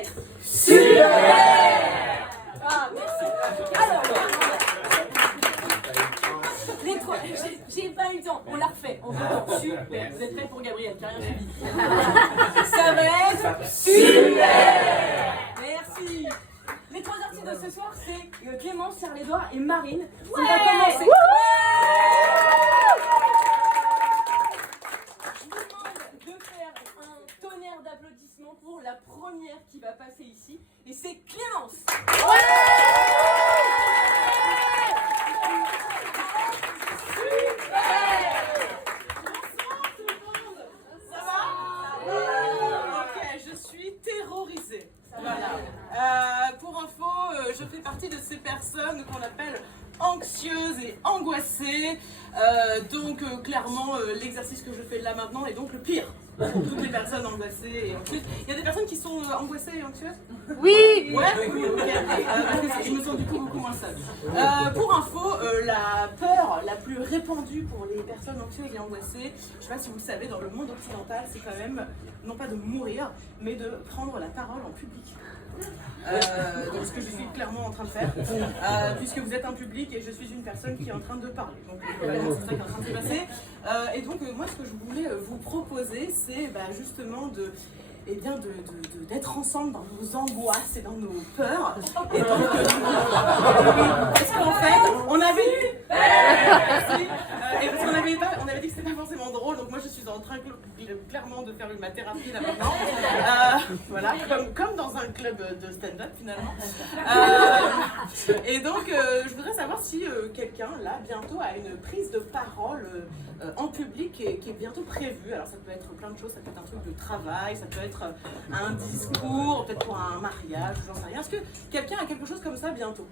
être super. Ah, merci. Alors, les trois, j'ai pas eu le temps, on l'a refait, on reprend. Super. Vous êtes prêts pour Gabriel, qui a rien suivi. Ça va être super. Merci. Les trois artistes de ce soir, c'est Clémence, Charles-Édouard et Marine. On va commencer. Je vous demande de faire un tonnerre d'applaudissements pour la première qui va passer ici. Et c'est Clémence. Voilà. Pour info, je fais partie de ces personnes qu'on appelle anxieuses et angoissées. Donc clairement, l'exercice que je fais là maintenant est donc le pire pour toutes les personnes angoissées et anxieuses. Il y a des personnes qui sont angoissées et anxieuses? Oui. Ouais, oui, ok. Je me sens du coup beaucoup moins seule. Pour info, la peur la plus répandue pour les personnes anxieuses et angoissées, je ne sais pas si vous le savez, dans le monde occidental, c'est quand même, non pas de mourir, mais de prendre la parole en public. Donc ce que je suis clairement en train de faire, puisque vous êtes un public et je suis une personne qui est en train de parler. Donc globalement, c'est ça qui est en train de se passer. Et donc moi, ce que je voulais vous proposer, c'est justement d'être ensemble dans nos angoisses et dans nos peurs. Et donc, parce qu'en fait, on avait on avait dit que c'était pas forcément drôle, donc moi je suis en train clairement de faire ma thérapie là maintenant. Voilà, comme dans un club de stand-up finalement. Et donc, je voudrais savoir si quelqu'un là bientôt a une prise de parole en public qui est bientôt prévue. Alors ça peut être plein de choses, ça peut être un truc de travail, ça peut être un discours, peut-être pour un mariage, j'en sais rien. Est-ce que quelqu'un a quelque chose comme ça bientôt?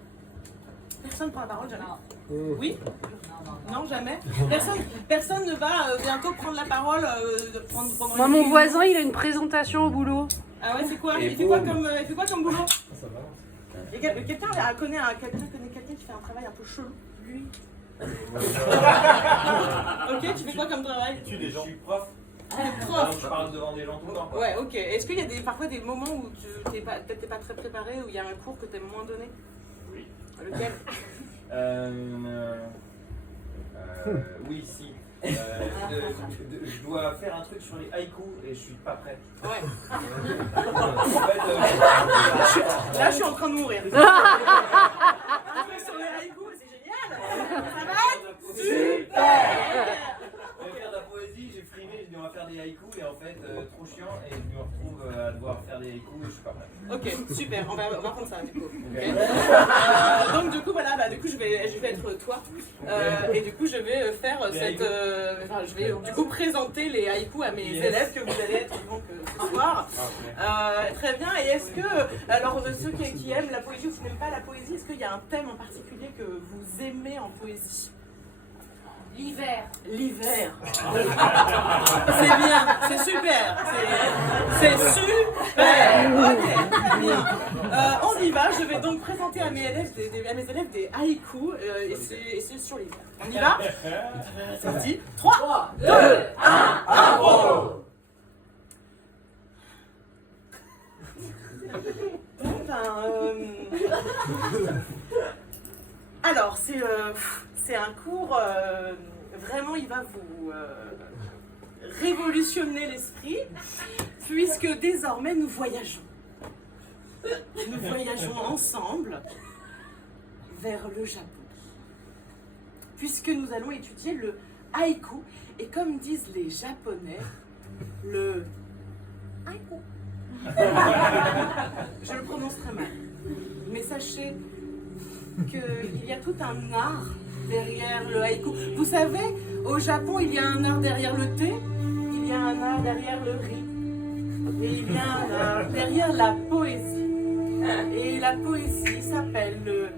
Personne prend la parole, jamais? Oui? Non, jamais? Personne ne va bientôt prendre la parole pendant Moi, mon voisin, il a une présentation au boulot. Ah ouais, c'est quoi? Il fait quoi comme boulot? Ça va. Et quelqu'un connaît quelqu'un qui fait un travail un peu chelou? Lui? Ok, tu fais quoi comme travail? Je suis prof. Prof. Je parle devant des gens tout le temps. Ouais, ok. Est-ce qu'il y a parfois des moments où tu peut-être t'es pas très préparé, où il y a un cours que tu aimes moins donner? Oui. Lequel? Oui, si. Je dois faire un truc sur les haïkus et je suis pas prêt. Ouais. En fait, Là, je suis en train de mourir. Un truc sur les haïkus, c'est génial. Ça va être super. on va faire de la poésie, j'ai frimé, j'ai dit on va faire des haïkus et en fait, trop chiant et je me retrouve à devoir faire des haïkus et je suis pas prêt. Ok, super, on va prendre ça du coup. Okay. Donc du coup voilà, du coup je vais être toi et du coup je vais faire je vais du coup présenter les haïkus à mes élèves que vous allez être donc ce soir. Très bien, et est-ce que, alors ceux qui aiment la poésie ou qui n'aiment pas la poésie, est-ce qu'il y a un thème en particulier que vous aimez en poésie? L'hiver. L'hiver. C'est bien, c'est super. C'est super. Ok, très bien. On y va, je vais donc présenter à mes élèves des haïkus et c'est sur l'hiver. On y va? C'est parti. 3, 2, 1, impro. Alors, c'est un cours, vraiment, il va vous révolutionner l'esprit, puisque désormais, nous voyageons. Nous voyageons ensemble vers le Japon. Puisque nous allons étudier le haïku, et comme disent les Japonais, le haïku. Je le prononce très mal, mais sachez qu'il y a tout un art derrière le haïku. Vous savez, au Japon, il y a un art derrière le thé, il y a un art derrière le riz, et il y a un art derrière la poésie. Et la poésie s'appelle le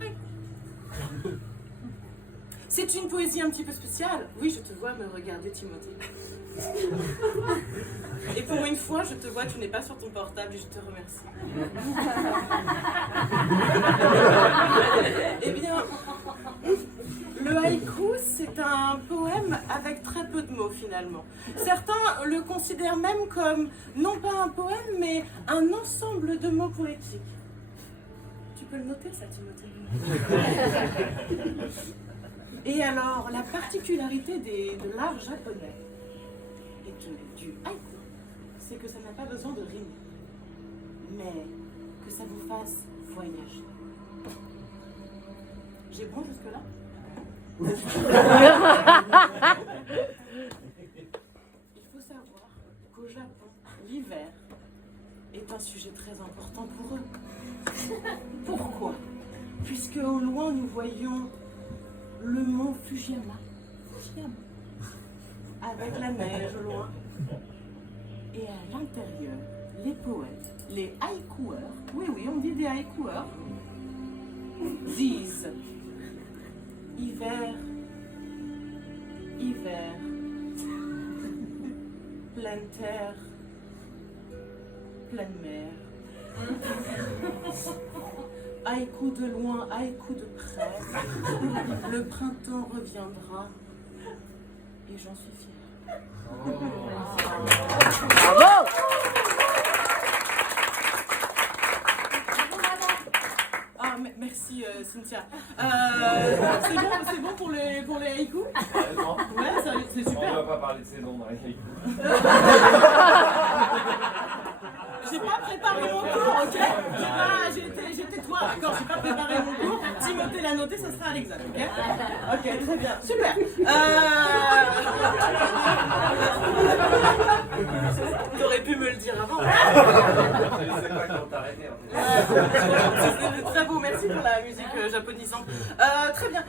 haïku. C'est une poésie un petit peu spéciale. Oui, je te vois me regarder, Timothée. Et pour une fois, je te vois, tu n'es pas sur ton portable et je te remercie. Eh bien, le haïku, c'est un poème avec très peu de mots finalement. Certains le considèrent même comme non pas un poème, mais un ensemble de mots poétiques. Tu peux le noter ça, Timothée? Et alors, la particularité de l'art japonais et du haïku, c'est que ça n'a pas besoin de rimer, mais que ça vous fasse voyager. J'ai bon jusque-là? Il faut savoir qu'au Japon, l'hiver est un sujet très important pour eux. Pourquoi? Puisque au loin nous voyons le mont Fujiyama, avec la neige au loin. Et à l'intérieur, les poètes, les haïkueurs, oui, on dit des haïkueurs, disent hiver, hiver, pleine terre, pleine mer. Haïku de loin, haïku de près, le printemps reviendra et j'en suis fière. Bravo! Ah, merci Cynthia. C'est bon pour les haïkus? Non. Ouais, c'est On super. ne va pas parler de saison dans les haïkus. J'ai pas préparé mon cours, ok? J'étais toi, d'accord? J'ai pas préparé mon cours. Timothée l'a noté, ça sera à l'examen, ok? Ok, très bien, super. T'aurais pu me le dire avant. Je ne sais pas quand t'arrêter. C'est très beau, merci pour la musique japonisante. Très bien,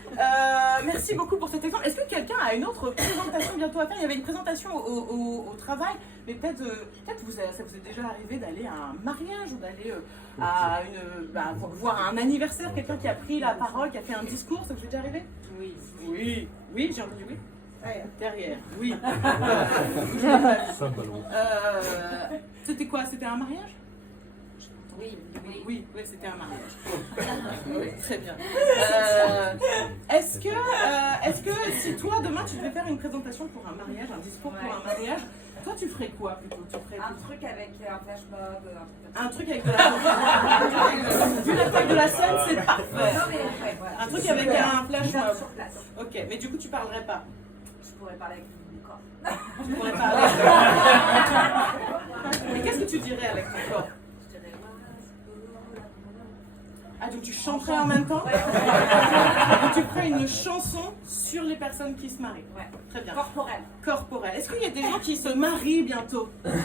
merci beaucoup pour cet exemple. Est-ce que quelqu'un a une autre présentation bientôt à faire? Il y avait une présentation au travail, mais peut-être ça vous est déjà arrivé d'aller à un mariage ou d'aller à voir un anniversaire, quelqu'un qui a pris la parole, qui a fait un discours, ça vous est déjà arrivé? Oui. Oui, j'ai entendu oui. Derrière, oui. C'était quoi? C'était un mariage? Oui, c'était un mariage. Oui, très bien. Est-ce que si toi demain tu devais faire une présentation pour un mariage, un discours pour un mariage, toi tu ferais quoi plutôt? Un truc avec un flash mob, un truc avec de la vu la taille de la scène, c'est parfait. Non, mais ouais, voilà. Un truc avec un flash mob. Sur place. Ok, mais du coup tu parlerais pas. Je pourrais parler avec mon corps. Tu pourrais parler. Mais qu'est-ce que tu dirais avec ton corps? Je dirais Ah, donc tu chanterais en même temps? Ouais. Donc tu ferais une chanson sur les personnes qui se marient. Ouais. Très bien. Corporel. Corporel. Est-ce qu'il y a des gens qui se marient bientôt? Il y a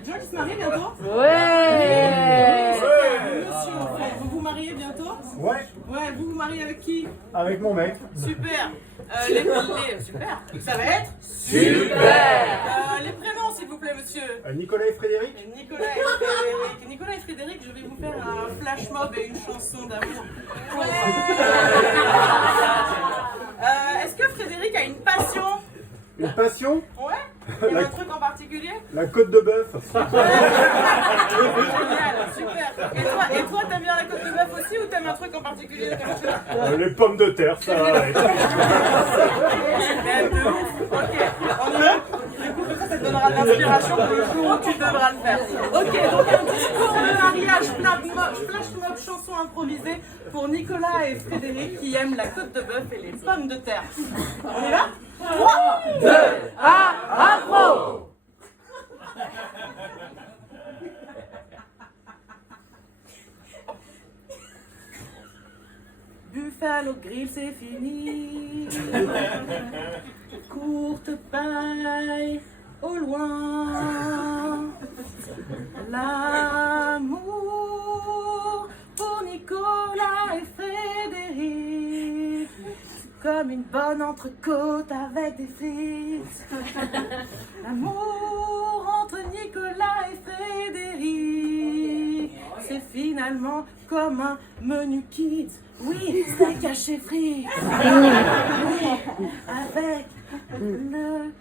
des gens qui se marient bientôt? Ouais! Monsieur, vous vous mariez bientôt? Ouais, Ouais, vous vous mariez avec qui? avec mon mec. Super. Super. Ça va être? Super! Les prénoms, s'il vous plaît, monsieur. Nicolas et Frédéric. Nicolas et Frédéric. Nicolas et Frédéric, je vais vous faire un flash mob et une chanson d'amour. Est-ce que Frédéric a une passion? Une passion? Ouais? Il y a un truc en particulier? La côte de bœuf. Génial, super. Et toi, t'aimes bien la côte de bœuf aussi ou t'aimes un truc en particulier? Les pommes de terre, ça va. De ouf. Ok, on y va. Du coup, ça te donnera de l'inspiration pour le jour où tu devras le faire. Ok, donc un discours de mariage, flash mob, chanson improvisée pour Nicolas et Frédéric qui aiment la côte de bœuf et les pommes de terre. On y va? 3, 2, 1, afro! Buffalo Grill, c'est fini. Courte paille au loin. L'amour pour Nicolas et Frédéric, c'est comme une bonne entrecôte avec des frites. L'amour entre Nicolas et Frédéric, c'est finalement comme un menu kids. Oui, steak haché frites. Avec le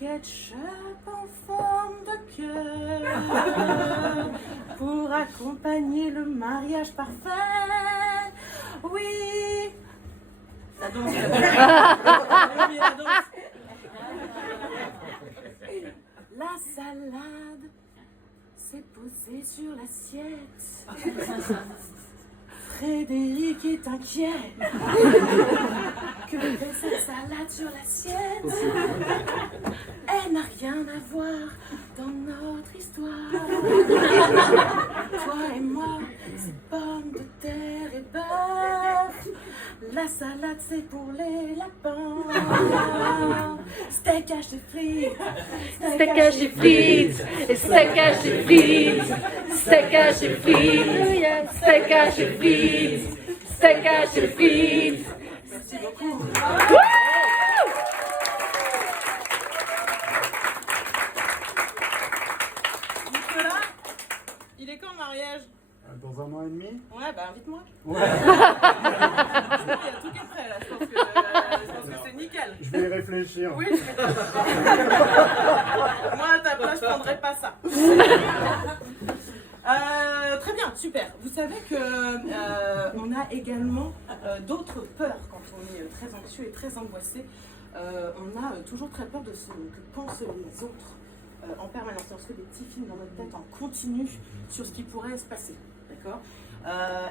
ketchup en forme de cœur pour accompagner le mariage parfait. Oui, La danse. J'ai oublié la danse. La salade s'est posée sur l'assiette. Frédéric est inquiet. Que fait cette salade sur l'assiette? Elle n'a rien à voir dans notre histoire. Toi et moi, c'est pommes de terre et beurre. La salade, c'est pour les lapins. Steak haché frites. Steak haché frites, steak haché frites, steak haché frites, steak haché frites, steak haché frites. Merci beaucoup. Nicolas, il est quand le mariage? Dans un mois et demi? Ouais, bah invite-moi. Ouais. Il y a tout qui est prêt là, je pense que c'est nickel. Je vais y réfléchir. Oui, je vais moi à ta place, je prendrais pas ça. Très bien, super. Vous savez que on a également d'autres peurs quand on est très anxieux et très angoissé. On a toujours très peur de ce que pensent les autres en permanence. On se fait des petits films dans notre tête en continu sur ce qui pourrait se passer. D'accord?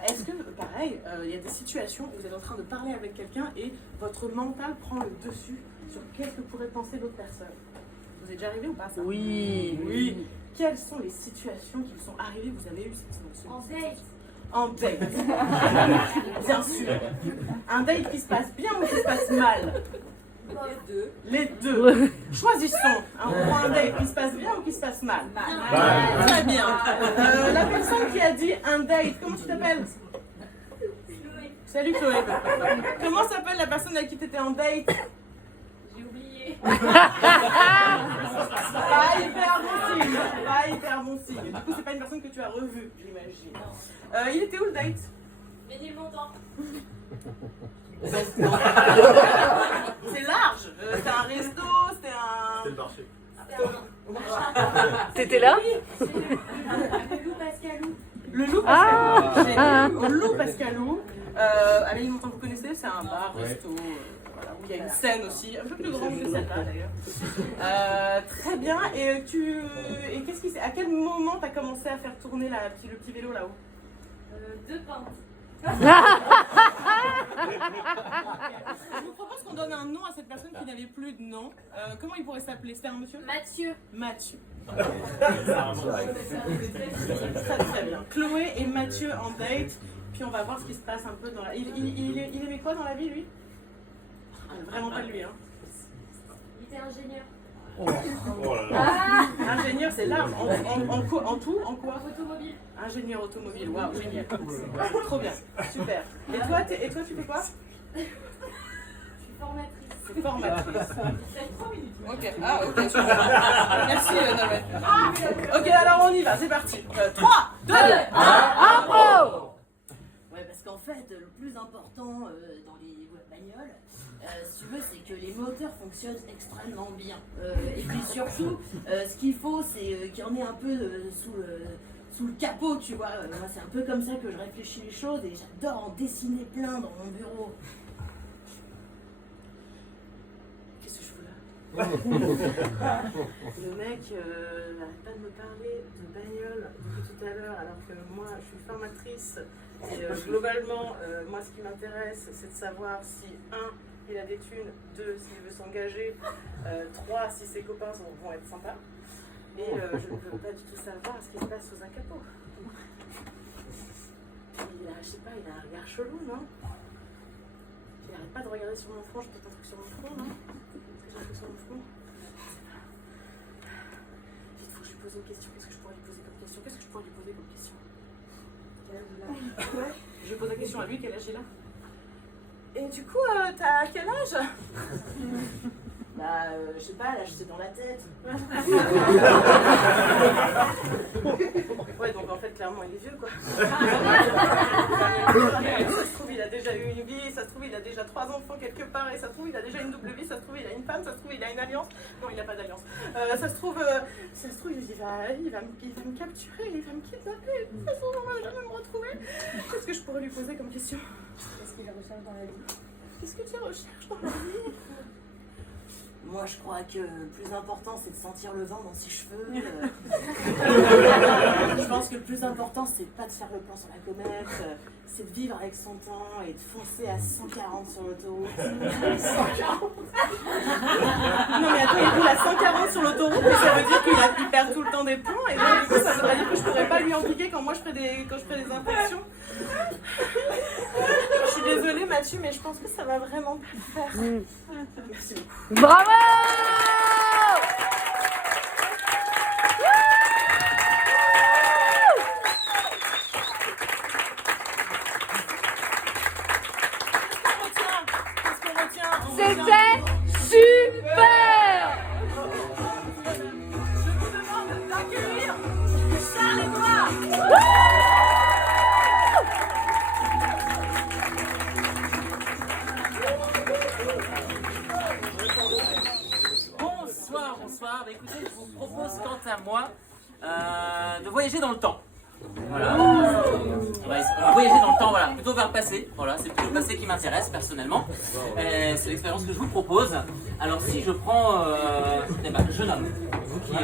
Est-ce que, pareil, il y a des situations où vous êtes en train de parler avec quelqu'un et votre mental prend le dessus sur qu'est-ce que pourrait penser l'autre personne? Vous êtes déjà arrivé ou pas ça? Oui. Oui. Quelles sont les situations qui vous sont arrivées? Vous avez eu cette émotion? En date. En date. Bien sûr. Un date qui se passe bien ou qui se passe mal? Les deux. Les deux. Choisissons. On prend un date qui se passe bien ou qui se passe mal? Très bien. La personne qui a dit un date, comment tu t'appelles? Salut Chloé. Comment s'appelle la personne avec qui tu étais en date? J'ai oublié. Pas hyper bon signe. Pas hyper bon signe. Du coup, c'est pas une personne que tu as revue, j'imagine. Il était où le date? Ménilmontant. C'est large. C'était un resto, c'était un... C'est le marché. T'étais là? Le loup Pascalou. Le loup Ah. Pascalou. Au loup Pascalou. À Ménilmontant, vous connaissez, c'est un bar, resto, voilà, où il y a une scène aussi, un peu plus grande que celle-là d'ailleurs. Très bien. Et qu'est-ce qui à quel moment tu as commencé à faire tourner le petit vélo là-haut? 2 pentes. Je vous propose qu'on donne un nom à cette personne qui n'avait plus de nom. Comment il pourrait s'appeler? C'était un monsieur? Mathieu. Mathieu. Très très bien. Chloé et Mathieu en date. Puis on va voir ce qui se passe un peu dans la... Il aimait quoi dans la vie, lui? Vraiment pas lui, hein. Il était ingénieur. Oh là là. Ingénieur, c'est large. En tout, en quoi? Automobile. Ingénieur automobile, waouh, génial. Trop bien, super. Et toi, tu fais quoi? Je suis formatrice. C'est formatrice. C'est 3 minutes. Ok, ah ok, super. Merci Noël. Ok, alors on y va, c'est parti. 3, 2, 1, Impro! Ouais, parce qu'en fait, le plus important dans les bagnoles, si tu veux, c'est que les moteurs fonctionnent extrêmement bien. Et puis surtout, ce qu'il faut, c'est qu'il y en ait un peu sous le capot, tu vois. Moi, c'est un peu comme ça que je réfléchis les choses et j'adore en dessiner plein dans mon bureau. Qu'est-ce que je fous là? Le mec n'arrête pas de me parler de bagnole depuis tout à l'heure, alors que moi je suis formatrice. Et globalement, moi ce qui m'intéresse, c'est de savoir si 1, il a des thunes, 2, s'il veut s'engager, 3, si ses copains vont être sympas. Et je ne veux pas du tout savoir ce qui se passe sous un capot. Je sais pas, il a un regard chelou, non? Il n'arrête pas de regarder sur mon front, j'ai peut-être un truc sur mon front, non? J'ai un truc sur mon front. Vite, faut que je lui pose une question. Qu'est-ce que je pourrais lui poser comme question? Qu'est-ce que je pourrais lui poser comme question? Quel âge il a? Ouais. Je pose la question à lui, quel âge il a? Et du coup, t'as quel âge? Bah, je sais pas, là, c'est dans la tête. Ouais, donc en fait, clairement, il est vieux, quoi. Ça se trouve, il a déjà eu une vie, ça se trouve, il a déjà 3 enfants quelque part, et ça se trouve, il a déjà une double vie, ça se trouve, il a une femme, ça se trouve, il a une alliance. Non, il n'a pas d'alliance. Ça se trouve, il va me capturer, il va me kidnapper. Ça se trouve, on va jamais me retrouver. Qu'est-ce que je pourrais lui poser comme question? Qu'est-ce qu'il recherche dans la vie? Qu'est-ce que tu recherches dans la vie? Moi, je crois que le plus important, c'est de sentir le vent dans ses cheveux. Je pense que le plus important, c'est pas de faire le plan sur la comète, c'est de vivre avec son temps et de foncer à 140 sur l'autoroute. 140. Non mais attends, il roule à 140 sur l'autoroute, mais ça veut dire qu'il perd tout le temps des plans, et donc du coup, ça voudrait dire que je pourrais pas lui en piquer quand moi je ferais des infractions. Je suis désolée Mathieu, mais je pense que ça va vraiment plus le faire. Merci beaucoup. Bravo! Qu'est-ce qu'on retient? C'était super! Je vous demande d'accueillir Charles Edouard. Bonsoir, bonsoir. Bah, écoutez, je vous propose quant à moi de voyager dans le temps. Voilà. On va voyager dans le temps, voilà, plutôt vers le passé. Voilà, c'est plutôt le passé qui m'intéresse personnellement. C'est l'expérience que je vous propose. Alors si je prends jeune homme, vous qui,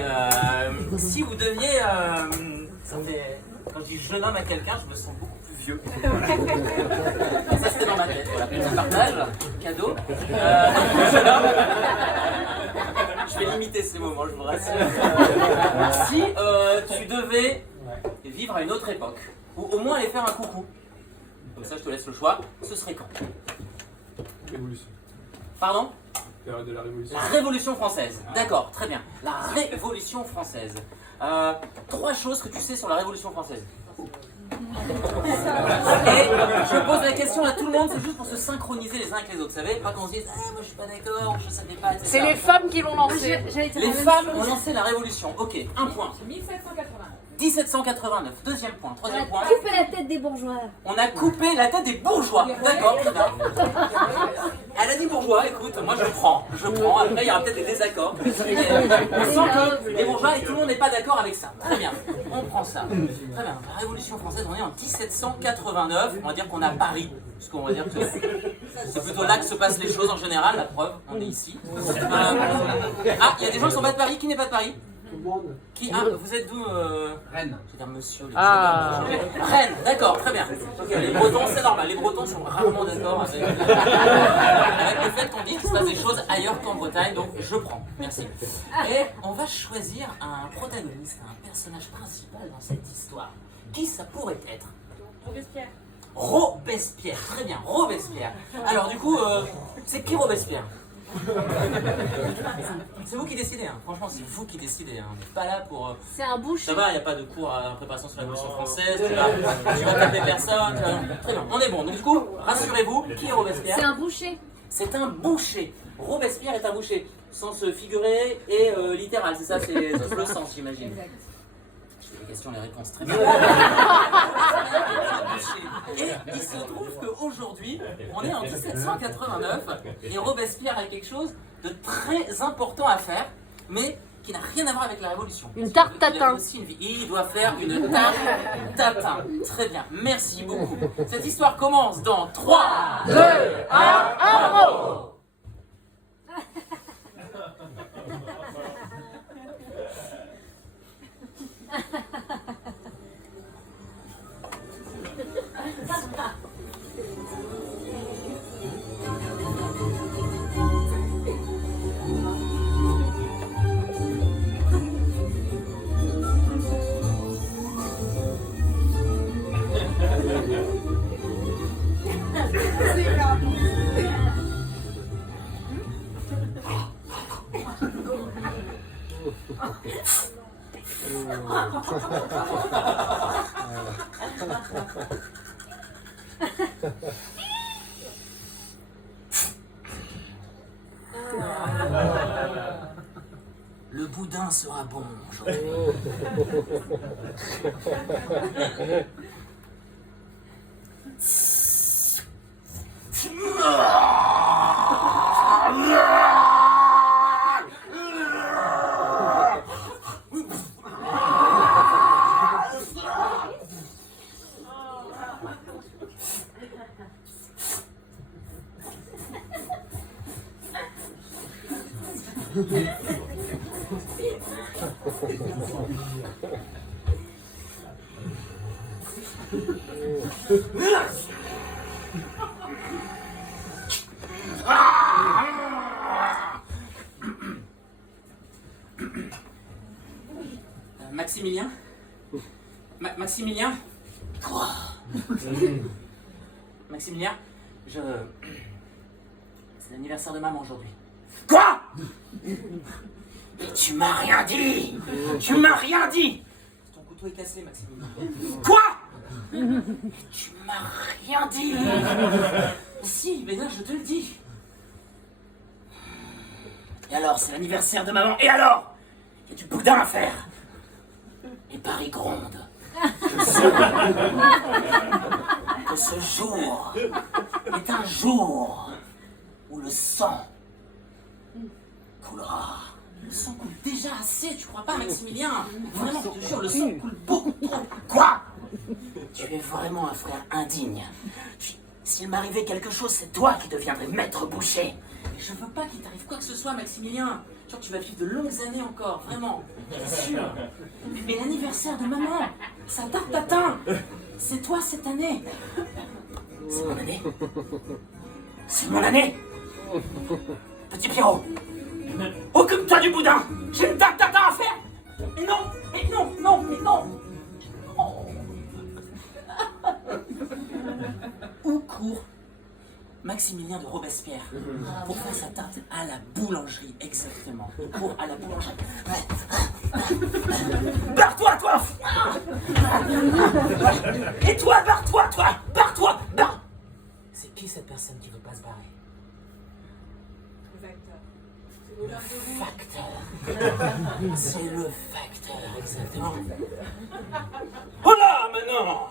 si vous deviez, ça fait, quand je dis jeune homme à quelqu'un, je me sens beaucoup plus vieux. Ça c'était dans ma tête. Voilà, petit partage, cadeau. Jeune homme. Je vais limiter ces moments, je vous rassure. Si tu devais vivre à une autre époque, ou au moins aller faire un coucou, comme ça je te laisse le choix, ce serait quand? Révolution. Pardon? Période de la Révolution. La Révolution française. D'accord, très bien. La Révolution française. 3 choses que tu sais sur la Révolution française. Et je pose la question à tout le monde, c'est juste pour se synchroniser les uns avec les autres, vous savez, pas qu'on se dise moi je suis pas d'accord, je savais pas, etc. C'est les femmes qui l'ont lancé. Les femmes ont lancé la révolution, ok, un point. 1789, deuxième point, troisième point. Couper la tête des bourgeois. On a coupé la tête des bourgeois, d'accord, très bien. Elle a dit bourgeois, écoute, moi je prends, après il y aura peut-être des désaccords. On sent que les bourgeois et tout le monde n'est pas d'accord avec ça, très bien, on prend ça. Très bien, la Révolution française, on est en 1789, on va dire qu'on est à Paris, parce qu'on va dire que c'est plutôt là que se passent les choses en général, la preuve, on est ici. Ah, il y a des gens qui sont pas de Paris, qui n'est pas de Paris? Qui, ah, vous êtes d'où Rennes. Je veux dire monsieur. Ah. Rennes, d'accord, très bien. Ok, les Bretons, c'est normal. Les Bretons sont rarement d'accord avec le fait qu'on dit qu'il se passe des choses ailleurs qu'en Bretagne, donc je prends. Merci. Et on va choisir un protagoniste, un personnage principal dans cette histoire. Qui ça pourrait être? Robespierre. Robespierre, très bien, Robespierre. Alors du coup, c'est qui Robespierre? C'est vous qui décidez, hein. Franchement c'est vous qui décidez, hein. On n'est pas là pour... C'est un boucher. Ça va, il n'y a pas de cours en préparation sur la Révolution française, tu vas taper personne, très bien, on est bon. Donc du coup, rassurez-vous, qui est Robespierre? C'est un boucher. C'est un boucher. Robespierre est un boucher, sens figuré et littéral, c'est ça, c'est le sens j'imagine. Les questions, les réponses, très bien. Et il se trouve qu'aujourd'hui, on est en 1789 et Robespierre a quelque chose de très important à faire, mais qui n'a rien à voir avec la Révolution. Une tarte Il a tatin. aussi une vie. Il doit faire une tarte tatin. Très bien, merci beaucoup. Cette histoire commence dans 3, 2, 1, bravo! Le boudin sera bon aujourd'hui. Maximilien Maximilien Quoi Maximilien, c'est l'anniversaire de maman aujourd'hui. Quoi? Mais tu m'as rien dit! Tu m'as rien dit! Ton couteau est cassé, Maximilien. Quoi? Tu m'as rien dit! Si, mais là, je te le dis. Et alors, c'est l'anniversaire de maman. Et alors? Il y a du boudin à faire. Et Paris gronde. Que ce jour est un jour où le sang coulera. Le sang coule déjà assez, tu crois pas, Maximilien? Vraiment, je te jure, le sang coule beaucoup trop. Quoi? Tu es vraiment un frère indigne. S'il m'arrivait quelque chose, c'est toi qui deviendrais maître boucher. Et je veux pas qu'il t'arrive quoi que ce soit, Maximilien. Genre, tu vas vivre de longues années encore, vraiment. C'est sûr. Mais l'anniversaire de maman, ça t'atteint. C'est toi cette année. C'est mon année. C'est mon année. Petit Pierrot, occupe-toi du boudin. J'ai une tatin à faire. Mais non, mais non, non, mais non. Oh. Où court Maximilien de Robespierre pour faire sa tarte à la boulangerie, exactement. Pour à la boulangerie. Barre-toi, toi! Et toi, barre-toi, toi! Barre-toi! Barre! C'est qui cette personne qui veut pas se barrer? Le facteur. C'est le facteur, exactement. Oh là, maintenant!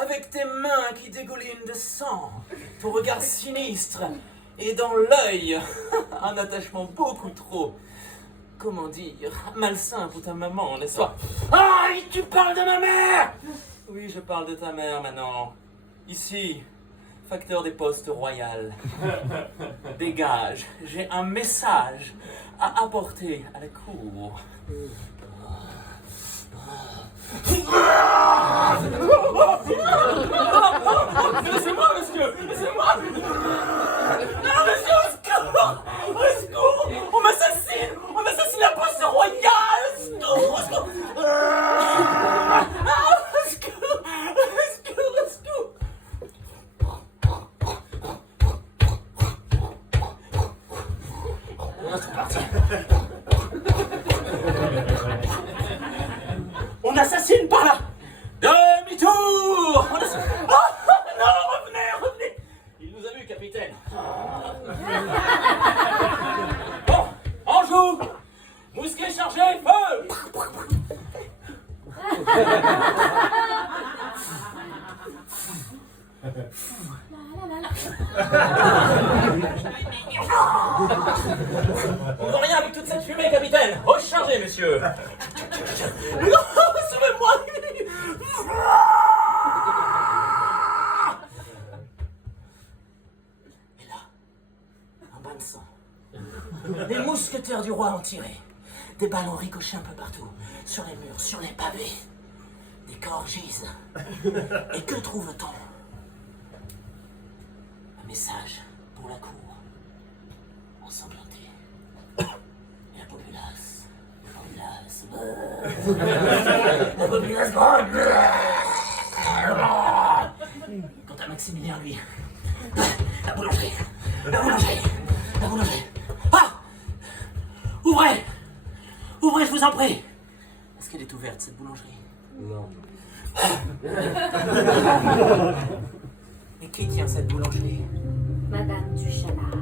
Avec tes mains qui dégoulinent de sang, ton regard sinistre, et dans l'œil, un attachement beaucoup trop, comment dire, malsain pour ta maman, n'est-ce pas? Ah, et tu parles de ma mère! Oui, je parle de ta mère maintenant. Ici, facteur des postes royales. Dégage, j'ai un message à apporter à la cour. Laissez-moi, monsieur! Laissez-moi! Non, monsieur, au secours! Au secours! On m'assassine! On assassine la poste royale! Au secours! Au secours! Au secours! Au secours! Au secours! C'est parti. On assassine par là. Demi-tour. On assassine. Oh non, revenez, revenez. Il nous a vus, capitaine. Bon, en joue. Mousquet chargé, feu. On voit rien avec toute cette fumée, capitaine. Rechargez, monsieur. Non, sauvez-moi. Et là, un bain de sang. Les mousquetaires du roi ont tiré. Des balles ont ricoché un peu partout. Sur les murs, sur les pavés. Des corps gisent. Et que trouve-t-on? Un message pour la cour. Ensanglanté. Et la populace. La populace. Quant à Maximilien, lui. La boulangerie. La boulangerie. La boulangerie. Ah! Ouvrez! Ouvrez, je vous en prie! Est-ce qu'elle est ouverte, cette boulangerie? Non. Et qui tient cette boulangerie? Madame du Chalard.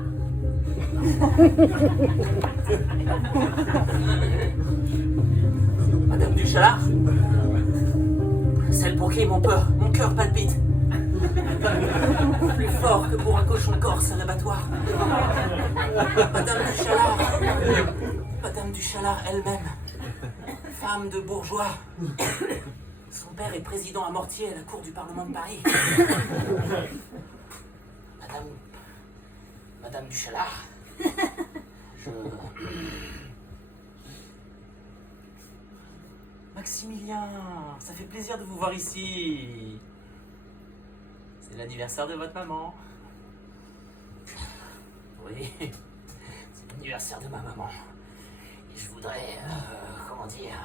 Madame du Chalard? Celle pour qui mon cœur palpite. Plus fort que pour un cochon corse à l'abattoir. Madame du Chalard. Madame du Chalard elle-même. Femme de bourgeois. Son père est président à Mortier à la cour du Parlement de Paris. Madame du Chalard. Maximilien, ça fait plaisir de vous voir ici. C'est l'anniversaire de votre maman. Oui, c'est l'anniversaire de ma maman. Et je voudrais, comment dire,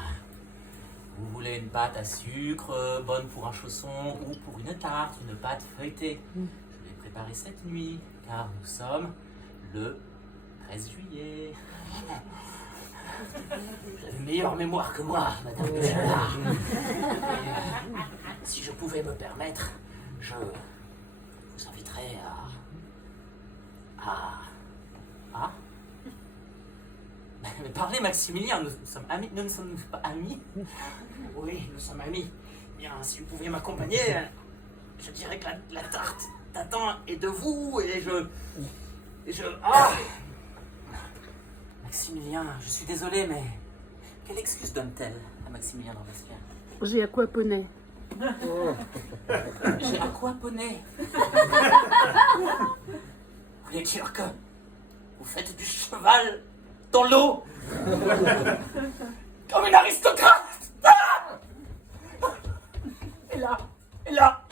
vous voulez une pâte à sucre, bonne pour un chausson ou pour une tarte, une pâte feuilletée. Je l'ai préparée cette nuit, car nous sommes le 13 juillet. Vous avez une meilleure mémoire que moi, Madame Duchalard. Si je pouvais me permettre, je vous inviterais à... Mais parlez, Maximilien, nous sommes amis, nous ne sommes pas amis. Oui, nous sommes amis. Bien, si vous pouviez m'accompagner, je dirais que la tarte t'attend et de vous, et je... Ah! Maximilien, je suis désolé, mais quelle excuse donne-t-elle à Maximilien d'Ambassadeur? J'ai aquaponé. J'ai aquaponé. Vous voulez dire que vous faites du cheval dans l'eau comme une aristocrate? Et là,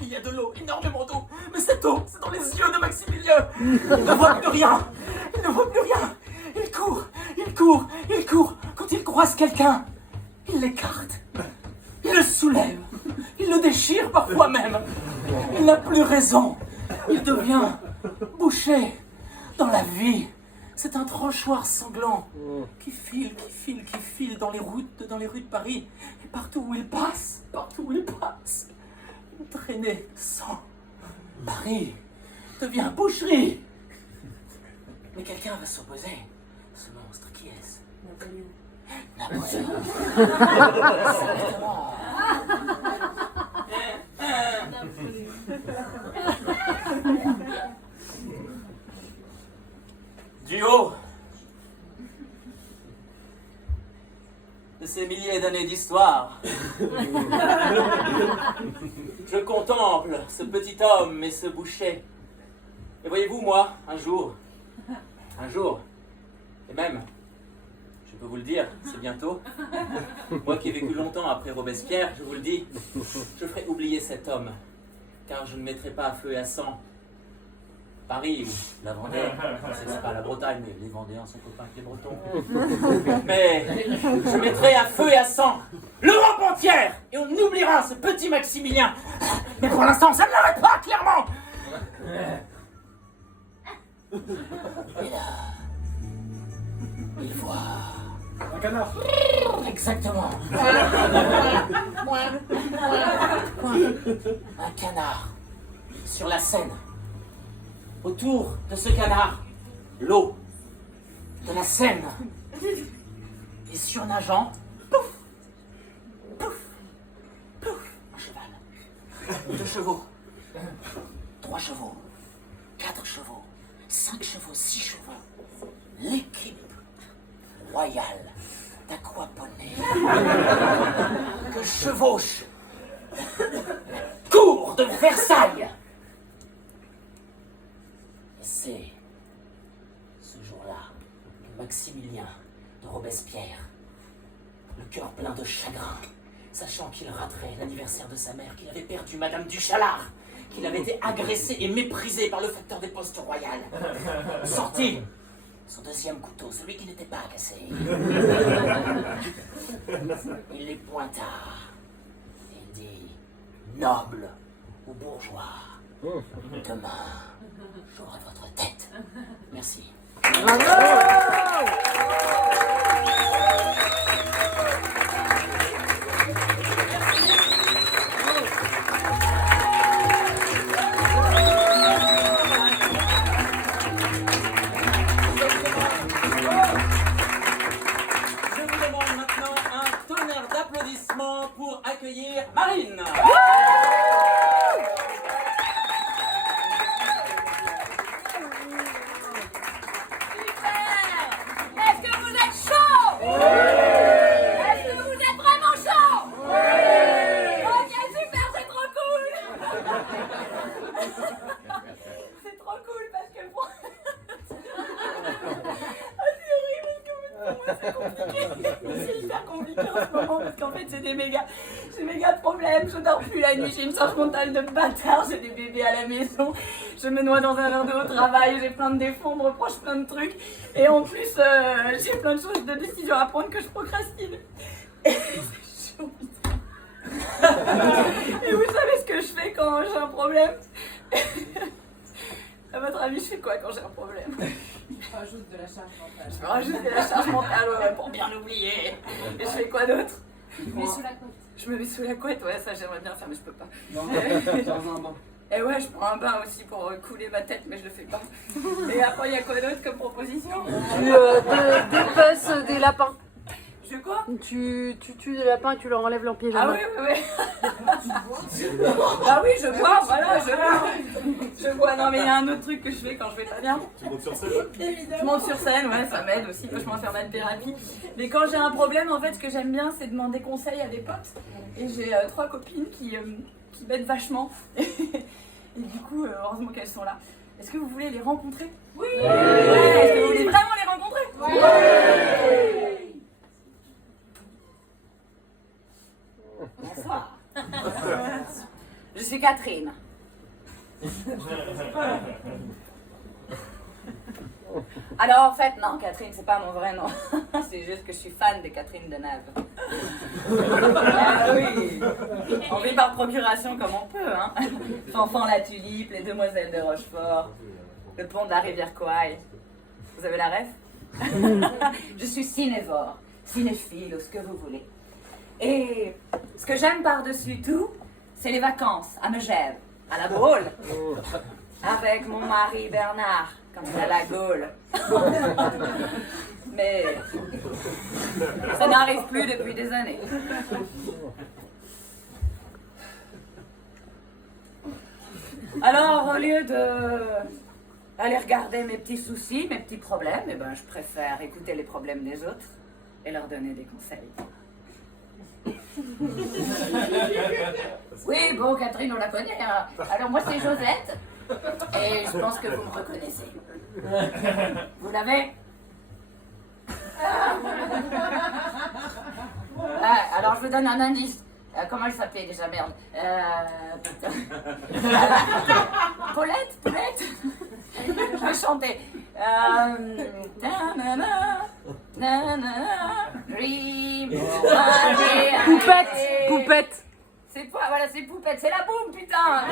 il y a de l'eau, énormément d'eau. Mais cette eau, c'est dans les yeux de Maximilien. Il ne voit plus rien. Il ne voit plus rien. Il court, il court, il court. Quand il croise quelqu'un, il l'écarte. Il le soulève. Il le déchire parfois même. Il n'a plus raison. Il devient bouché dans la vie. C'est un tranchoir sanglant qui file dans les rues de Paris. Et partout où il passe, traîner sang. Paris devient boucherie. Mais quelqu'un va s'opposer. Ce monstre, qui est-ce? Napoléon. Exactement. Du haut de ces milliers d'années d'histoire, je contemple ce petit homme et ce boucher. Et voyez-vous, moi, un jour, et même, je peux vous le dire, c'est bientôt, moi qui ai vécu longtemps après Robespierre, je vous le dis, je ferai oublier cet homme, car je ne mettrai pas à feu et à sang Paris ou la Vendée. C'est pas la Bretagne, mais les Vendéens sont copains avec les Bretons. Mais je mettrai à feu et à sang l'Europe entière, et on oubliera ce petit Maximilien. Mais pour l'instant, ça ne l'arrête pas, clairement. Et là, il voit... Un canard. Exactement. Un canard sur la Seine. Autour de ce canard, l'eau de la Seine. Et surnageant, pouf, pouf, pouf, un cheval. 2 chevaux, 3 chevaux, 4 chevaux, 5 chevaux, 6 chevaux. L'équipe royale d'Aquaponé que chevauche cour de Versailles. Et c'est ce jour-là que Maximilien de Robespierre, le cœur plein de chagrin, sachant qu'il raterait l'anniversaire de sa mère, qu'il avait perdu Madame Duchalard, qu'il avait été agressé et méprisé par le facteur des postes royales, sortit son 2e couteau, celui qui n'était pas cassé. Il les pointa et dit: noble ou bourgeois, demain j'aurai votre tête. Merci. Je vous demande maintenant un tonnerre d'applaudissements pour accueillir Marine. Est-ce que vous êtes chaud? Est-ce que vous êtes vraiment chaud? Ok, super, c'est trop cool. C'est trop cool parce que moi... Ah, c'est horrible. fait, c'est des méga problèmes. Je dors plus la nuit, j'ai une charge mentale de bâtard, j'ai des bébés à la maison, je me noie dans un verre d'eau au travail, j'ai plein de défauts, on me reproche plein de trucs. Et en plus, j'ai plein de choses, de décisions à prendre que je procrastine. Et c'est chaud, putain. Et vous savez ce que je fais quand j'ai un problème? À votre avis, je fais quoi quand j'ai un problème? Je rajoute de la charge mentale. Je me rajoute de la charge mentale, ouais, pour bien l'oublier. Et je fais quoi d'autre? Mais sous la couette. Je me mets sous la couette, ouais, ça j'aimerais bien faire, mais je peux pas. Non, dans un bain. Et ouais, je prends un bain aussi pour couler ma tête, mais je le fais pas. Et après, il y a quoi d'autre comme proposition? Tu dépeces des lapins. Je quoi? Tu tues des lapins et tu leur enlèves leur pied. Ah oui, Ah oui, je bois, voilà, je bois. Non, mais il y a un autre truc que je fais quand je vais pas bien. Tu montes sur scène? Je monte sur scène, ouais, ça m'aide aussi, vachement à faire ma thérapie. Mais quand j'ai un problème, en fait, ce que j'aime bien, c'est demander conseil à des potes. Et j'ai 3 copines qui m'aident vachement. Et du coup, heureusement qu'elles sont là. Est-ce que vous voulez les rencontrer? Oui. Ouais, est-ce que vous voulez vraiment les rencontrer? Oui. Bonsoir. Je suis Catherine. Alors en fait, non, Catherine, c'est pas mon vrai nom. C'est juste que je suis fan de Catherine Deneuve. Ah oui. On vit par procuration comme on peut, hein. Fanfan la Tulipe, les Demoiselles de Rochefort, le pont de la rivière Kouaï. Vous avez la ref? Je suis cinévore, cinéphile ou ce que vous voulez. Et ce que j'aime par-dessus tout, c'est les vacances à Megève, à la Baule, avec mon mari Bernard, comme ça la Gaule. Mais ça n'arrive plus depuis des années. Alors, au lieu d'aller regarder mes petits soucis, mes petits problèmes, eh ben, je préfère écouter les problèmes des autres et leur donner des conseils. Oui, bon, Catherine, on la connaît. Hein. Alors, moi, c'est Josette. Et je pense que vous me reconnaissez. Vous l'avez? Alors, je vous donne un indice. Comment elle s'appelait déjà, merde? Paulette? Je vais chanter. Poupette. C'est quoi? Voilà, c'est Poupette. C'est la boum, putain.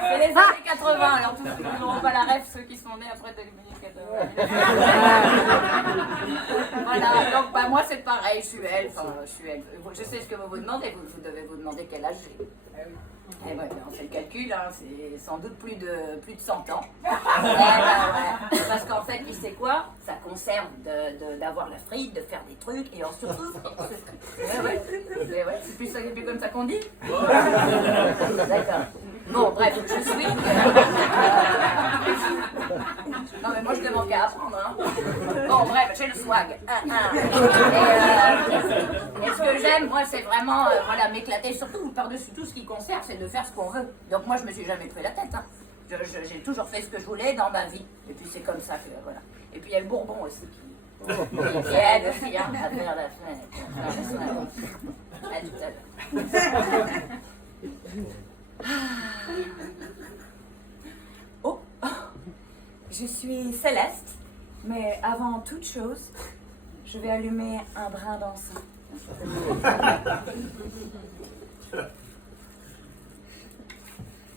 C'est les années 80. Alors, tous ceux qui n'auront pas la ref, ceux qui sont nés après 2080. Voilà, donc bah, moi c'est pareil, je suis elle. Je sais ce que vous vous demandez, vous devez vous demander quel âge j'ai. Et ouais, on fait le calcul, hein, c'est sans doute plus de 100 ans. Ouais. Parce qu'en fait, tu sais quoi? Ça concerne d'avoir la frite, de faire des trucs, et surtout... C'est plus comme ça qu'on dit? D'accord. Bon, bref, je suis... Non, mais moi, je demande qu'à apprendre, hein. Bon, bref, j'ai le swag. Et ce que j'aime, moi, c'est vraiment, voilà, m'éclater. Surtout, par-dessus tout, ce qui concerne, c'est de faire ce qu'on veut. Donc, moi, je me suis jamais pris la tête, hein. J'ai toujours fait ce que je voulais dans ma vie. Et puis, c'est comme ça que, voilà. Et puis, il y a le Bourbon aussi qui aide aussi, hein, à faire la fenêtre. À tout à l'heure. Oh, je suis Céleste, mais avant toute chose, je vais allumer un brin d'encens.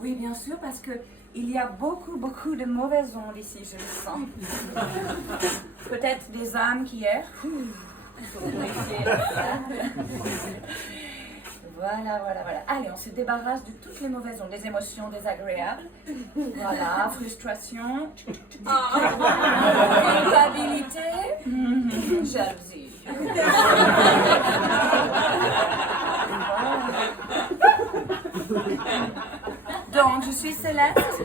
Oui, bien sûr, parce que il y a beaucoup de mauvaises ondes ici, je le sens. Peut-être des âmes qui errent. Voilà. Allez, on se débarrasse de toutes les mauvaises ondes, des émotions désagréables. Voilà, frustration, culpabilité, jalousie. Donc, je suis Céleste.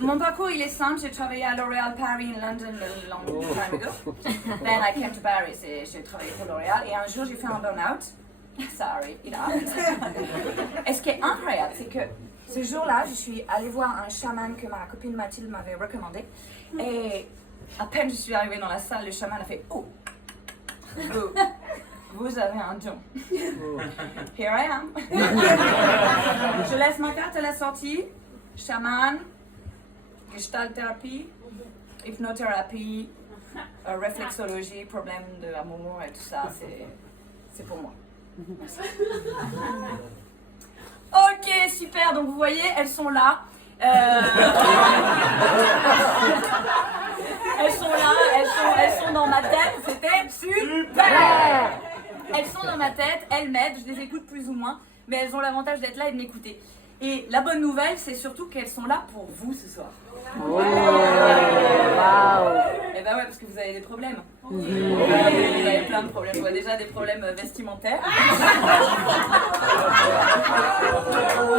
Mon parcours, il est simple. J'ai travaillé à L'Oréal Paris in London a long time ago. Then I came to Paris et j'ai travaillé pour L'Oréal. Et un jour, j'ai fait un burn-out. Sorry, it happened. Et ce qui est incroyable, c'est que ce jour-là, je suis allée voir un chaman que ma copine Mathilde m'avait recommandé. Et à peine je suis arrivée dans la salle, le chaman a fait « Oh, Vous avez un don. Here I am. Je laisse ma carte à la sortie. Chaman, Gestalt thérapie, hypnothérapie, réflexologie, problème de l'amour et tout ça, c'est pour moi. Merci. Ok, super. Donc vous voyez, elles sont là. Elles sont là, elles sont dans ma tête, c'était super! Elles sont dans ma tête, elles m'aident, je les écoute plus ou moins, mais elles ont l'avantage d'être là et de m'écouter. Et la bonne nouvelle, c'est surtout qu'elles sont là pour vous ce soir. Waouh. Et bah ouais, parce que vous avez des problèmes. Vous avez plein de problèmes. Je vois déjà des problèmes vestimentaires.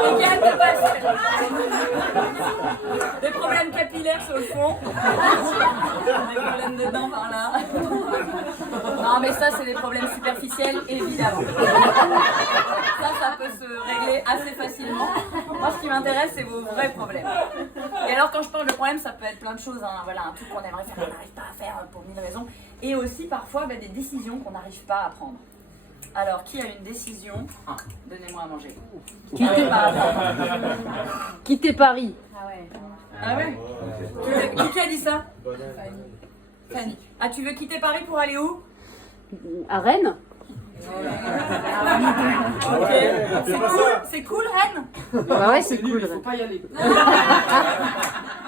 Lesquels de passer. Des problèmes capillaires sur le fond. Des problèmes de dents par là. Non mais ça c'est des problèmes superficiels évidemment. Ça peut se régler assez facilement. Moi ce qui m'intéresse c'est vos vrais problèmes. Et alors quand je parle de problème ça peut être plein de choses. Hein. Voilà, un truc qu'on aimerait faire, qu'on n'arrive pas à faire pour mille raisons. Et aussi parfois des décisions qu'on n'arrive pas à prendre. Alors, qui a une décision? Donnez-moi à manger. Quitter Paris. Ah ouais. Ah ouais. Qui a dit ça? Fanny. Ah, tu veux quitter Paris pour aller où? À Rennes. Ok. C'est cool, Rennes? Bah ouais, c'est cool. Faut pas y aller.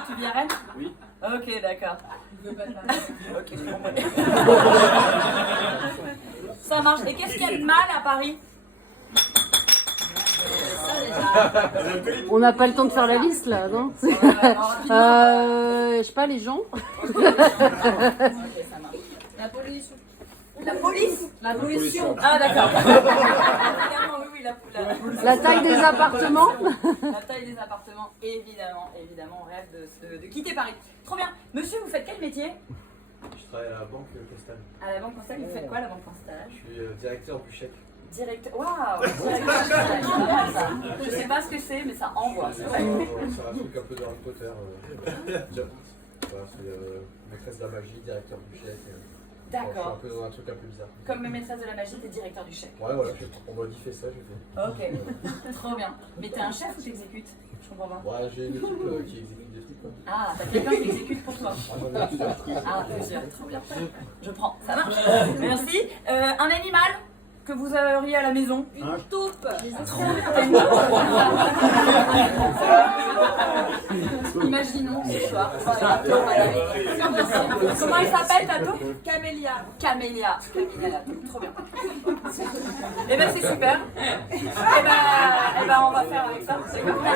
Tu vis à Rennes? Oui. Ok, d'accord. Ok, je comprends. Ça marche. Et qu'est-ce qu'il y a de mal à Paris? On n'a pas le temps de faire la liste là, non? Je sais pas, les gens. Ok, ça marche. La pollution. La police? La pollution. Ah d'accord. Évidemment, oui, La taille des appartements. La taille des appartements, évidemment, on rêve de quitter Paris. Trop bien. Monsieur, vous faites quel métier? Je travaille à la banque postale. À la banque postale, vous faites quoi à la banque postale? Je suis directeur du chèque. Directeur. Waouh! Directeur du chèque. Je sais pas ce que c'est, mais ça envoie. C'est vrai. C'est un truc un peu de Harry Potter. Voilà, c'est maîtresse de la magie, directeur du chèque. D'accord. C'est un truc un peu bizarre. Comme mes maîtresses de la magie, t'es directeur du chèque. Ouais, voilà, on m'a dit fait ça, j'ai fait. Ok, trop bien. Mais t'es un chef ou t'exécutes? Je comprends pas. Ouais, j'ai une équipe qui exécute des trucs. Quoi. Ah, t'as quelqu'un qui exécute pour toi. Ah, j'en ai plusieurs. Ah, plusieurs, trop bien. Je prends, ça marche. Merci. Un animal que vous auriez à la maison? Une taupe. Trop bien. Imaginons ce soir. Comment elle s'appelle ta taupe? Camélia. Camélia. Camélia la taupe, trop bien. Eh ben c'est super. Eh ben on va faire avec ça. C'est comme ça.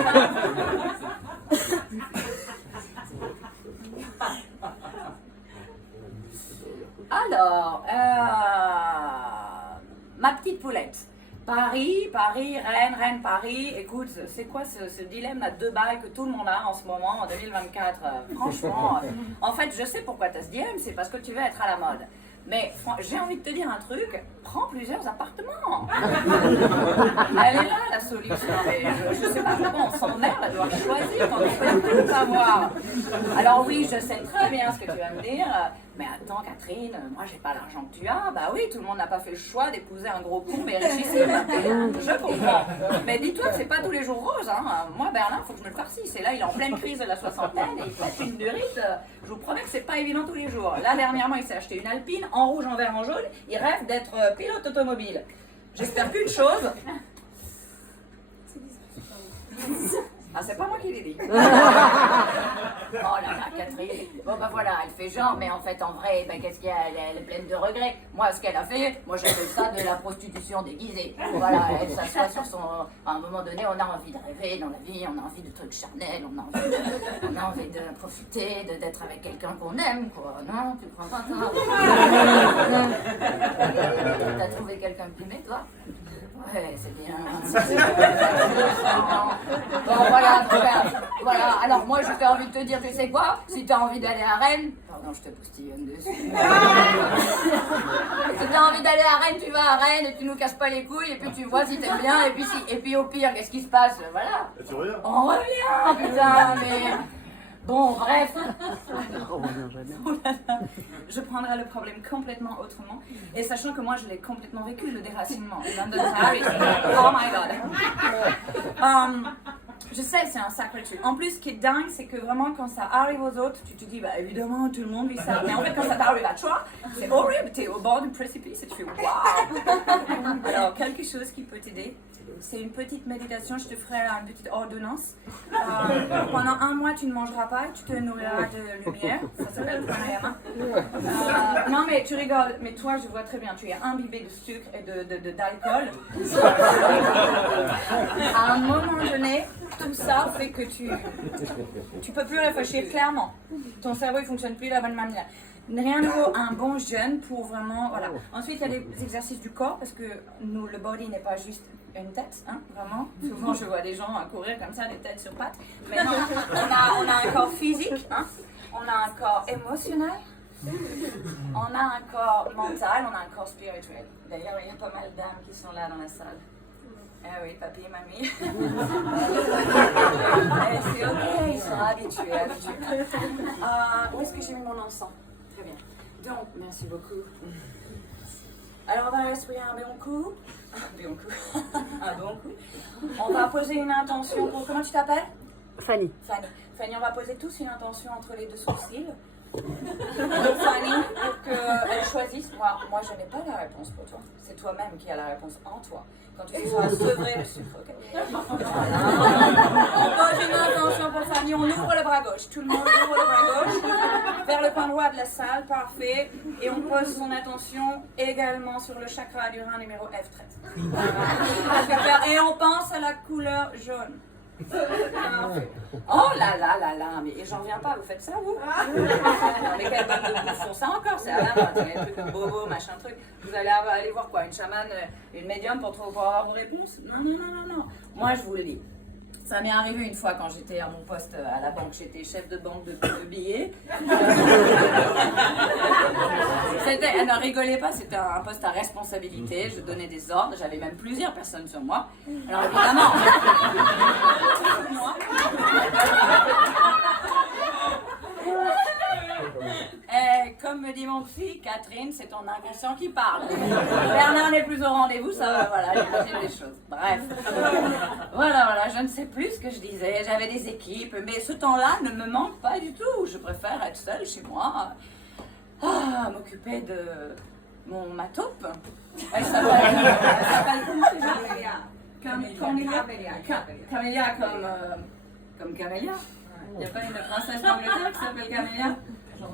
Alors, ma petite poulette. Paris, Rennes, Paris. Écoute, c'est quoi ce dilemme à deux balles que tout le monde a en ce moment, en 2024? Franchement, en fait, je sais pourquoi tu as ce dilemme, c'est parce que tu veux être à la mode. Mais j'ai envie de te dire un truc, prends plusieurs appartements. Elle est là la solution, mais je sais pas comment on s'emmerde à devoir choisir quand on peut tout avoir. Alors oui, je sais très bien ce que tu vas me dire, mais attends Catherine, moi j'ai pas l'argent que tu as. Bah oui, tout le monde n'a pas fait le choix d'épouser un gros con mais richissime. Je comprends. Mais dis-toi que c'est pas tous les jours rose. Hein. Moi Berlin, faut que je me le farcisse. Et là, il est en pleine crise de la soixantaine et il fait une durite. Je vous promets que c'est pas évident tous les jours. Là, dernièrement, il s'est acheté une Alpine en rouge, en vert, en jaune. Il rêve d'être pilote automobile. J'espère qu'une chose. Ah, c'est pas moi qui l'ai dit. Oh là là, Catherine. Bon, bah voilà, elle fait genre, mais en fait, en vrai, ben, qu'est-ce qu'il y a? Elle est pleine de regrets. Moi, ce qu'elle a fait, moi, j'appelle ça de la prostitution déguisée. Voilà, elle s'assoit sur son. À un moment donné, on a envie de rêver dans la vie, on a envie de trucs charnels, on a envie de profiter, d'être avec quelqu'un qu'on aime, quoi. Non, tu crois pas ça? T'as trouvé quelqu'un de plumé, toi? Ouais, c'est bien. Bon, voilà. Alors, moi, j'ai envie de te dire, tu sais quoi? Si t'as envie d'aller à Rennes. Pardon, je te postillonne dessus. Si t'as envie d'aller à Rennes, tu vas à Rennes et tu nous casses pas les couilles et puis tu vois si t'aimes bien. Et puis au pire, qu'est-ce qui se passe? Voilà. Tu reviens? On revient, putain, mais. Bon, bref. On revient jamais. Oh là là. Je prendrai le problème complètement autrement. Et sachant que moi, je l'ai complètement vécu, le déracinement. London Paris. Oh my god. Je sais, c'est un sacré truc. En plus, ce qui est dingue, c'est que vraiment, quand ça arrive aux autres, tu te dis, bah évidemment, tout le monde vit ça. Mais en fait, quand ça t'arrive à toi, c'est horrible. T'es au bord du précipice et tu fais waouh. Alors, quelque chose qui peut t'aider, c'est une petite méditation. Je te ferai une petite ordonnance. Pendant 1 mois, tu ne mangeras pas et tu te nourriras de lumière. Ça s'appelle le pranayama. Non, mais tu rigoles. Mais toi, je vois très bien. Tu es imbibé de sucre et d'alcool. À un moment donné, tout ça fait que tu peux plus réfléchir clairement. Ton cerveau, il fonctionne plus de la bonne manière. Rien ne vaut un bon jeûne pour vraiment, voilà. Ensuite, il y a des exercices du corps parce que le body n'est pas juste une tête, hein, vraiment. Souvent, je vois des gens courir comme ça, des têtes sur pattes. Mais non, on a un corps physique, hein. On a un corps émotionnel. On a un corps mental, on a un corps spirituel. D'ailleurs, il y a pas mal d'âmes qui sont là dans la salle. Ah oui, papy et mamie. C'est ok, ils sont habitués. Où est-ce que j'ai mis mon encens? Très bien. Donc, merci beaucoup. Alors, on va respirer un bon coup. Un bon coup. On va poser une intention pour... Comment tu t'appelles? Fanny. Fanny, on va poser tous une intention entre les 2 sourcils. Donc Fanny, pour qu'elle choisisse, moi je n'ai pas la réponse pour toi. C'est toi-même qui as la réponse en toi. Quand tu seras sevré le sucre, ok? Voilà. On pose une intention pour Fanny, on ouvre le bras gauche. Tout le monde ouvre le bras gauche vers le coin droit de la salle, parfait. Et on pose son attention également sur le chakra du rein numéro F13. Voilà. Et on pense à la couleur jaune. Oh là là là là, mais j'en reviens pas, vous faites ça vous? Mais quelles bonnes de font ça encore? C'est à la mode, les trucs comme bobo, machin truc. Vous allez aller voir quoi? Une chamane, une médium pour avoir vos réponses? Non. Moi je vous le dis. Ça m'est arrivé une fois quand j'étais à mon poste à la banque, j'étais chef de banque de billets. Ne rigolez pas, c'était un poste à responsabilité, je donnais des ordres, j'avais même plusieurs personnes sur moi. Alors évidemment, comme me dit mon psy, Catherine, c'est ton inconscient qui parle. Bernard n'est plus au rendez-vous, ça va, voilà, j'imagine des choses. Bref. Voilà, je ne sais plus ce que je disais. J'avais des équipes, mais ce temps-là ne me manque pas du tout. Je préfère être seule chez moi, m'occuper de ma taupe. Elle s'appelle comment déjà? Camélia comme Camélia. Il n'y a pas une princesse d'Angleterre qui s'appelle Camélia?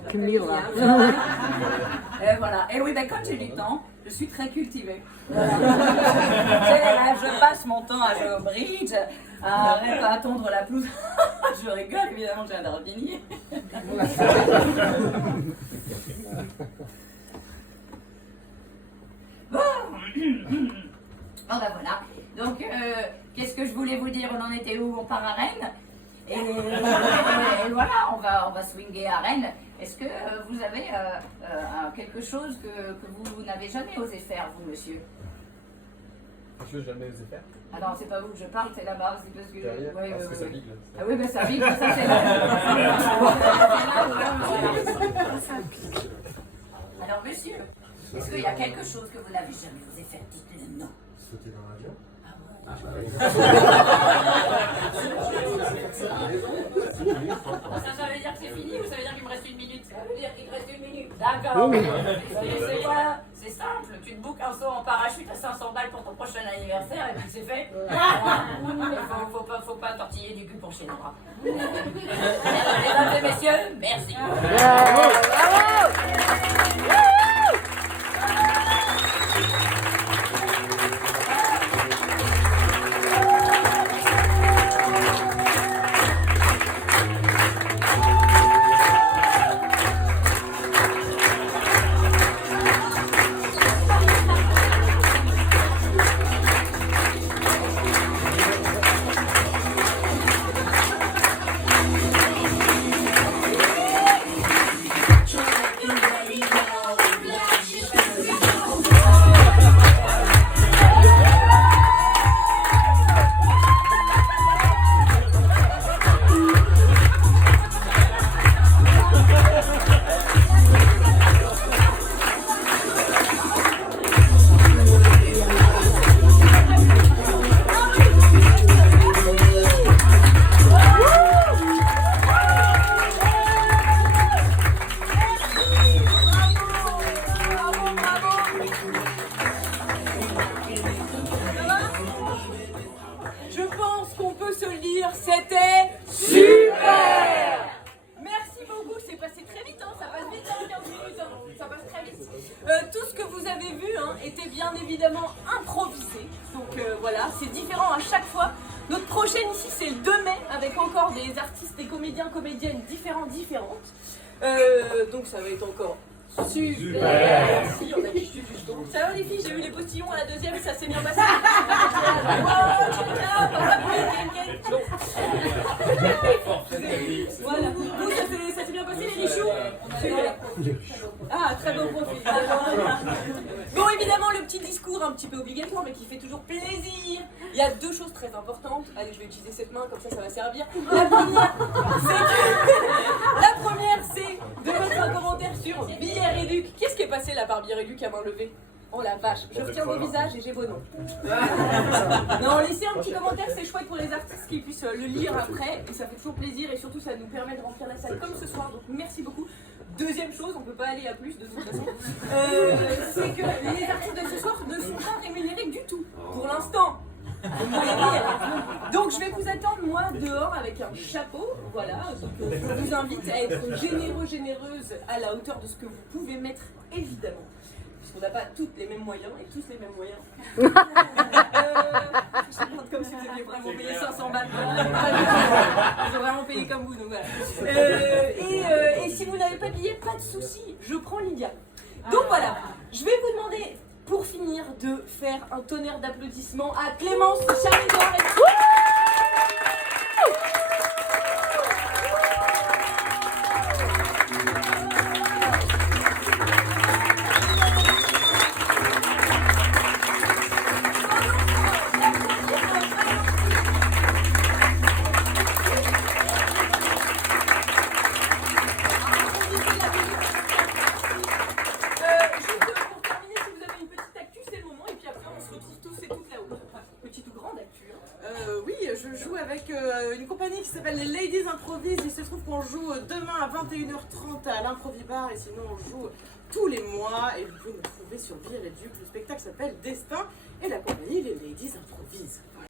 Camilla. Et voilà. Et oui, ben quand j'ai du temps, je suis très cultivée. Je passe mon temps à jouer au bridge, à tondre la pelouse. Je rigole, évidemment, j'ai un jardinier. Bon, ben voilà. Donc, qu'est-ce que je voulais vous dire? On en était où? On part à Rennes. Et voilà, on va swinguer à Rennes. Est-ce que vous avez quelque chose que vous n'avez jamais osé faire, vous, monsieur? Je n'ai jamais osé faire. Ah non, c'est pas vous que je parle, c'est là-bas, c'est parce que... Derrière, parce que ça vibre. Ah oui, ben ça vibre, ça c'est là. Alors, monsieur, est-ce qu'il y a quelque chose que vous n'avez jamais osé faire? Dites-le non. Sauter dans l'avion? Ça veut dire que c'est fini ou ça veut dire qu'il me reste 1 minute? Ça veut dire qu'il te reste 1 minute. D'accord. C'est quoi? C'est simple. Tu te bookes un saut en parachute à 500 balles pour ton prochain anniversaire et puis c'est fait. Faut pas tortiller du cul pour chez Nora. Mesdames et messieurs, merci. Je pense qu'on peut se le dire, c'était super! Merci beaucoup, c'est passé très vite, hein, ça passe vite, hein, 15 minutes, hein, ça passe très vite. Tout ce que vous avez vu était bien évidemment improvisé, donc voilà, c'est différent à chaque fois. Notre prochaine ici, c'est le 2 mai, avec encore des artistes et comédiens, comédiennes différentes. Donc ça va être encore super. Merci, on a dit juste. Ça va les filles, j'ai eu les postillons à la deuxième, ça s'est bien passé. Voilà. Vous, ça s'est bien passé les richoux? Ah, très bon profil. Bon, évidemment, le petit discours un petit peu obligatoire, mais qui fait toujours plaisir. Il y a 2 choses très importantes. Allez, je vais utiliser cette main, comme ça va servir. La première, c'est de mettre un commentaire sur Bière Éduc. Qu'est-ce qui est passé là par Bière Éduc à main levée? Oh la vache, je retiens vos visages et j'ai vos noms. Non, laissez un petit commentaire, c'est chouette pour les artistes qui puissent le lire après. Et ça fait toujours plaisir et surtout ça nous permet de remplir la salle comme ce soir. Donc merci beaucoup. Deuxième chose, on ne peut pas aller à plus de toute façon, c'est que les artistes de ce soir ne sont pas rémunérés du tout, pour l'instant. Donc je vais vous attendre moi dehors avec un chapeau, voilà, donc je vous invite à être généreux, généreuse à la hauteur de ce que vous pouvez mettre évidemment. Parce qu'on n'a pas tous les mêmes moyens et tous les mêmes moyens. Je demande comme si vous aviez vraiment payé 500 balles. Ils ont vraiment payé comme vous, donc voilà. Et si vous n'avez pas de billet, pas de souci, je prends Lydia. Donc voilà, je vais vous demander, pour finir, de faire un tonnerre d'applaudissements à Clémence Charidor. Une compagnie qui s'appelle les Ladies Improvisent. Il se trouve qu'on joue demain à 21h30 à l'Improvibar et sinon on joue tous les mois et vous pouvez nous trouver sur Bière Éduc. Le spectacle s'appelle Destin et la compagnie les Ladies Improvisent.